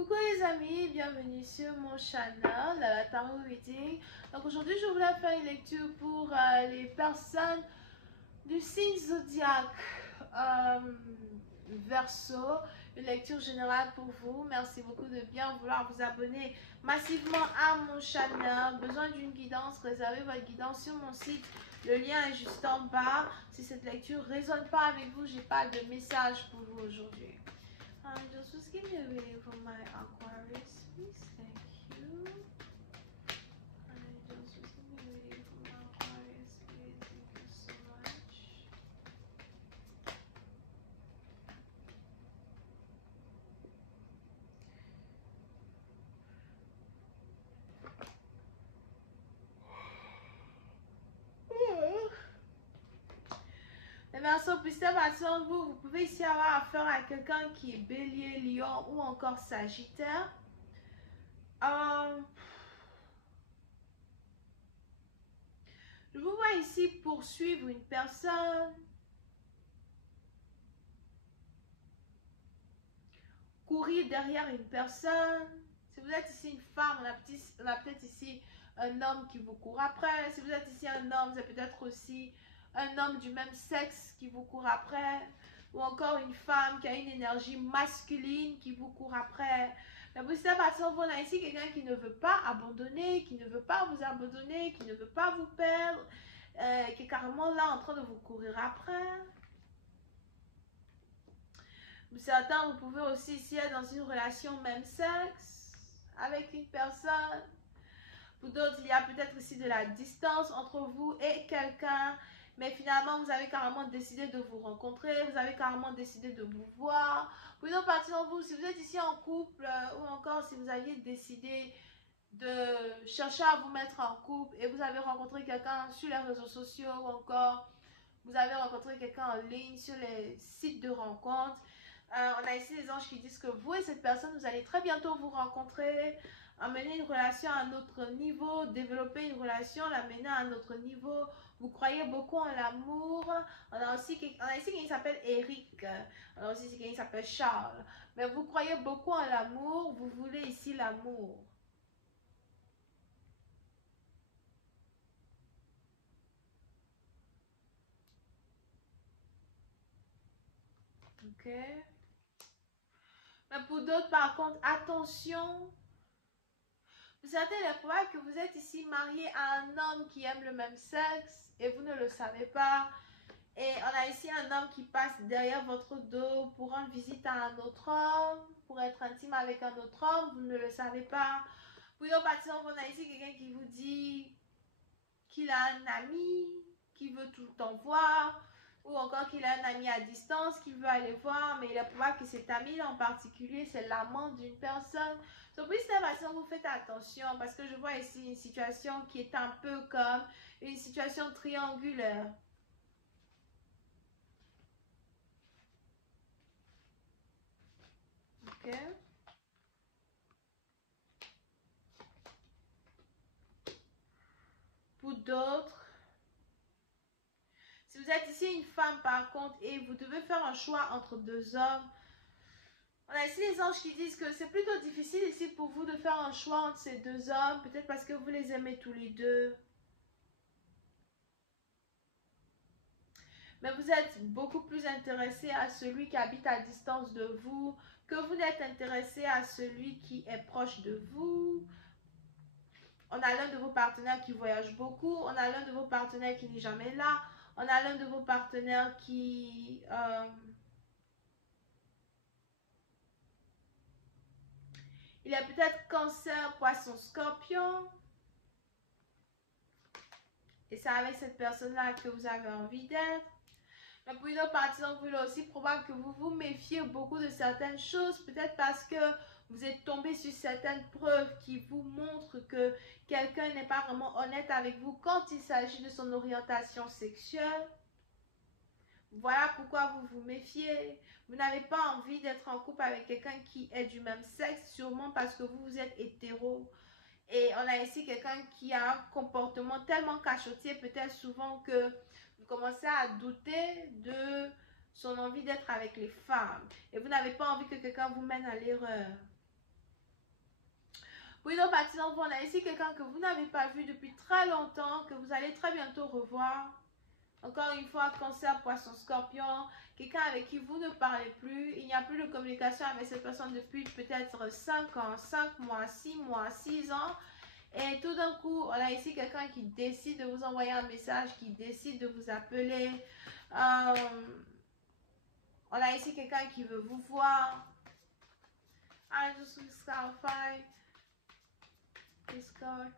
Coucou les amis, bienvenue sur mon channel, la Tarot Reading. Donc aujourd'hui je voulais faire une lecture pour les personnes du signe zodiaque Verseau, une lecture générale pour vous. Merci beaucoup de bien vouloir vous abonner massivement à mon channel. Besoin d'une guidance, réservez votre guidance sur mon site. Le lien est juste en bas. Si cette lecture ne résonne pas avec vous, j'ai pas de message pour vous aujourd'hui. Just give me a reading from my Aquarius, please. Thank you. Just give me a reading from my Aquarius, please. Thank you so much. Les Verseaux, plus attention de vous, vous pouvez ici avoir affaire à quelqu'un qui est Bélier, Lion ou encore Sagittaire. Je vous vois ici poursuivre une personne, courir derrière une personne. Si vous êtes ici une femme, on a peut-être ici un homme qui vous court après. Si vous êtes ici un homme, c'est peut-être aussi un homme du même sexe qui vous court après. Ou encore une femme qui a une énergie masculine qui vous court après. Mais pour cette partie, on a ici quelqu'un qui ne veut pas abandonner, qui ne veut pas vous abandonner, qui ne veut pas vous perdre, qui est carrément là en train de vous courir après. Pour certains, vous pouvez aussi ici être dans une relation même sexe avec une personne. Pour d'autres, il y a peut-être ici de la distance entre vous et quelqu'un. Mais finalement, vous avez carrément décidé de vous rencontrer. Vous avez carrément décidé de vous voir. Pour une autre partie d'entre vous, si vous êtes ici en couple ou encore si vous aviez décidé de chercher à vous mettre en couple et vous avez rencontré quelqu'un sur les réseaux sociaux ou encore vous avez rencontré quelqu'un en ligne sur les sites de rencontres. On a ici les anges qui disent que vous et cette personne, vous allez très bientôt vous rencontrer, amener une relation à un autre niveau, développer une relation, l'amener à un autre niveau. Vous croyez beaucoup en l'amour. On a ici quelqu'un qui s'appelle Eric. On a aussi quelqu'un qui s'appelle Charles. Mais vous croyez beaucoup en l'amour. Vous voulez ici l'amour. Ok. Mais pour d'autres, par contre, attention. Pour certains, il est probable que vous êtes ici marié à un homme qui aime le même sexe et vous ne le savez pas. Et on a ici un homme qui passe derrière votre dos pour rendre visite à un autre homme, pour être intime avec un autre homme, vous ne le savez pas. Pour une autre partie, on a ici quelqu'un qui vous dit qu'il a un ami, qui veut tout le temps voir, ou encore qu'il a un ami à distance qu'il veut aller voir, mais il est probable que cet ami en particulier, c'est l'amant d'une personne. Donc, puis, cette façon, vous faites attention, parce que je vois ici une situation qui est un peu comme une situation triangulaire. Ok. Pour d'autres, si vous êtes ici une femme par contre et vous devez faire un choix entre deux hommes, on a ici les anges qui disent que c'est plutôt difficile ici pour vous de faire un choix entre ces deux hommes, peut-être parce que vous les aimez tous les deux. Mais vous êtes beaucoup plus intéressé à celui qui habite à distance de vous, que vous n'êtes intéressé à celui qui est proche de vous. On a l'un de vos partenaires qui voyage beaucoup, on a l'un de vos partenaires qui n'est jamais là, on a l'un de vos partenaires qui... il est peut-être cancer, poisson, scorpion. Et c'est avec cette personne-là que vous avez envie d'être. Mais pour une autre partie d'entre vous, il est aussi probable que vous vous méfiez beaucoup de certaines choses. Peut-être parce que vous êtes tombé sur certaines preuves qui vous montrent que quelqu'un n'est pas vraiment honnête avec vous quand il s'agit de son orientation sexuelle. Voilà pourquoi vous vous méfiez. Vous n'avez pas envie d'être en couple avec quelqu'un qui est du même sexe, sûrement parce que vous êtes hétéro. Et on a ici quelqu'un qui a un comportement tellement cachotier, peut-être souvent que vous commencez à douter de son envie d'être avec les femmes. Et vous n'avez pas envie que quelqu'un vous mène à l'erreur. Oui, donc partie d'entre vous, on a ici quelqu'un que vous n'avez pas vu depuis très longtemps, que vous allez très bientôt revoir. Encore une fois, cancer, poisson, scorpion, quelqu'un avec qui vous ne parlez plus, il n'y a plus de communication avec cette personne depuis peut-être 5 ans, 5 mois, 6 ans. Et tout d'un coup, on a ici quelqu'un qui décide de vous envoyer un message, qui décide de vous appeler. On a ici quelqu'un qui veut vous voir. I just clarify this card.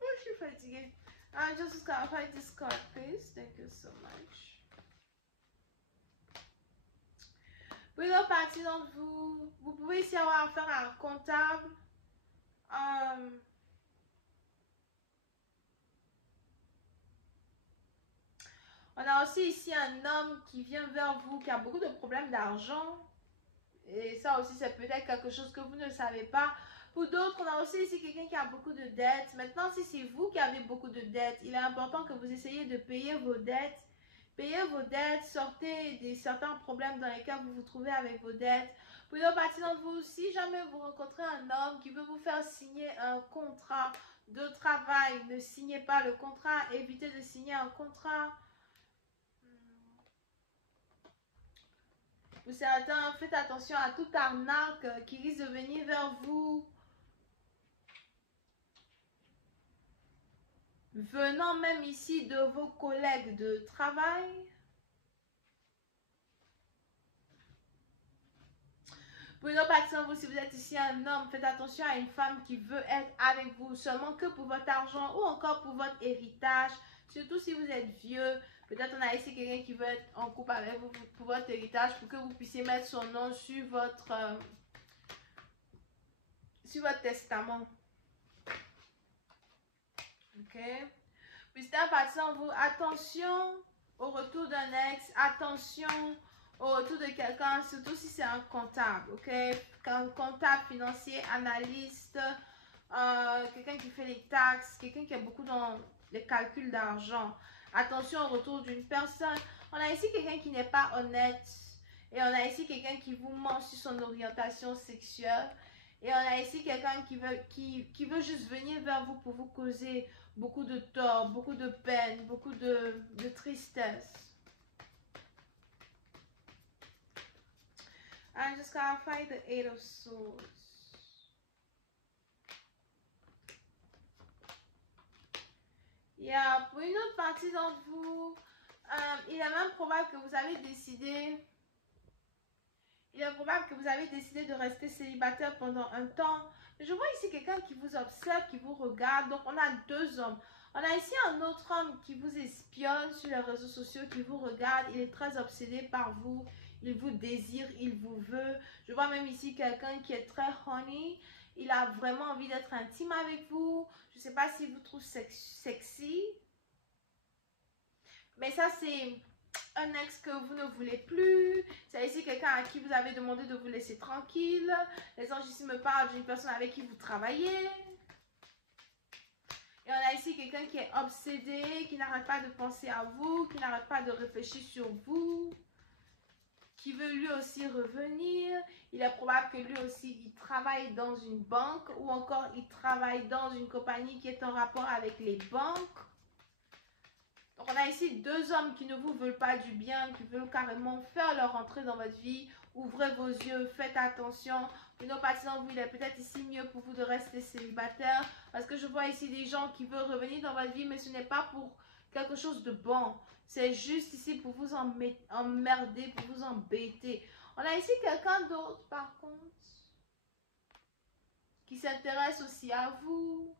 Je suis fatiguée. I just clarify this card, please. Thank you so much. Pour une partie d'entre vous, vous pouvez ici avoir affaire à un comptable. On a aussi ici un homme qui vient vers vous, qui a beaucoup de problèmes d'argent. Et ça aussi, c'est peut-être quelque chose que vous ne savez pas. Pour d'autres, on a aussi ici quelqu'un qui a beaucoup de dettes. Maintenant, si c'est vous qui avez beaucoup de dettes, il est important que vous essayiez de payer vos dettes. Payez vos dettes, sortez de certains problèmes dans lesquels vous vous trouvez avec vos dettes. Pour une partie d'entre vous, si jamais vous rencontrez un homme qui veut vous faire signer un contrat de travail, ne signez pas le contrat, évitez de signer un contrat. Pour certains, faites attention à toute arnaque qui risque de venir vers vous. Venant même ici de vos collègues de travail. Pour une autre partie, vous, si vous êtes ici un homme, faites attention à une femme qui veut être avec vous seulement que pour votre argent ou encore pour votre héritage. Surtout si vous êtes vieux. Peut-être on a ici quelqu'un qui veut être en couple avec vous pour votre héritage, pour que vous puissiez mettre son nom sur votre testament. Ok? Puis c'est un patient, vous, attention au retour d'un ex, attention au retour de quelqu'un, surtout si c'est un comptable, ok? Un comptable financier, analyste, quelqu'un qui fait les taxes, quelqu'un qui a beaucoup dans les calculs d'argent. Attention au retour d'une personne. On a ici quelqu'un qui n'est pas honnête. Et on a ici quelqu'un qui vous ment sur son orientation sexuelle. Et on a ici quelqu'un qui veut juste venir vers vous pour vous causer beaucoup de tort, beaucoup de peine, beaucoup de tristesse. I just gotta find the Eight of Swords. Yeah, pour une autre partie d'entre vous, il est même probable que vous avez décidé... Il est probable que vous avez décidé de rester célibataire pendant un temps. Je vois ici quelqu'un qui vous observe, qui vous regarde. Donc, on a deux hommes. On a ici un autre homme qui vous espionne sur les réseaux sociaux, qui vous regarde. Il est très obsédé par vous. Il vous désire, il vous veut. Je vois même ici quelqu'un qui est très honey. Il a vraiment envie d'être intime avec vous. Je ne sais pas s'il vous trouve sexy. Mais ça, c'est un ex que vous ne voulez plus. C'est ici quelqu'un à qui vous avez demandé de vous laisser tranquille. Les anges ici me parlent d'une personne avec qui vous travaillez. Et on a ici quelqu'un qui est obsédé, qui n'arrête pas de penser à vous, qui n'arrête pas de réfléchir sur vous, qui veut lui aussi revenir. Il est probable que lui aussi, il travaille dans une banque ou encore il travaille dans une compagnie qui est en rapport avec les banques. Donc, on a ici deux hommes qui ne vous veulent pas du bien, qui veulent carrément faire leur entrée dans votre vie. Ouvrez vos yeux, faites attention. Une autre partie d'entre vous, il est peut-être ici mieux pour vous de rester célibataire. Parce que je vois ici des gens qui veulent revenir dans votre vie, mais ce n'est pas pour quelque chose de bon. C'est juste ici pour vous emmerder, pour vous embêter. On a ici quelqu'un d'autre, par contre, qui s'intéresse aussi à vous.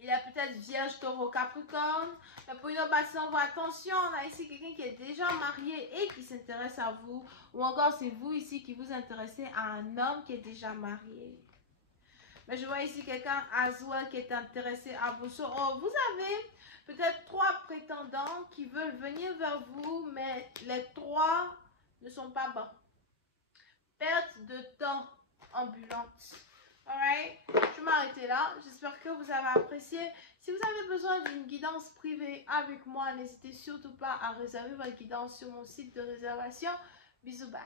Il est peut-être vierge, taureau, capricorne. Mais pour une autre partie, on voit attention, on a ici quelqu'un qui est déjà marié et qui s'intéresse à vous. Ou encore, c'est vous ici qui vous intéressez à un homme qui est déjà marié. Mais je vois ici quelqu'un, as well, qui est intéressé à vous. So, vous avez peut-être 3 prétendants qui veulent venir vers vous, mais les 3 ne sont pas bons. Perte de temps ambulante. Alright, je vais m'arrêter là. J'espère que vous avez apprécié. Si vous avez besoin d'une guidance privée avec moi, n'hésitez surtout pas à réserver votre guidance sur mon site de réservation. Bisous, bye.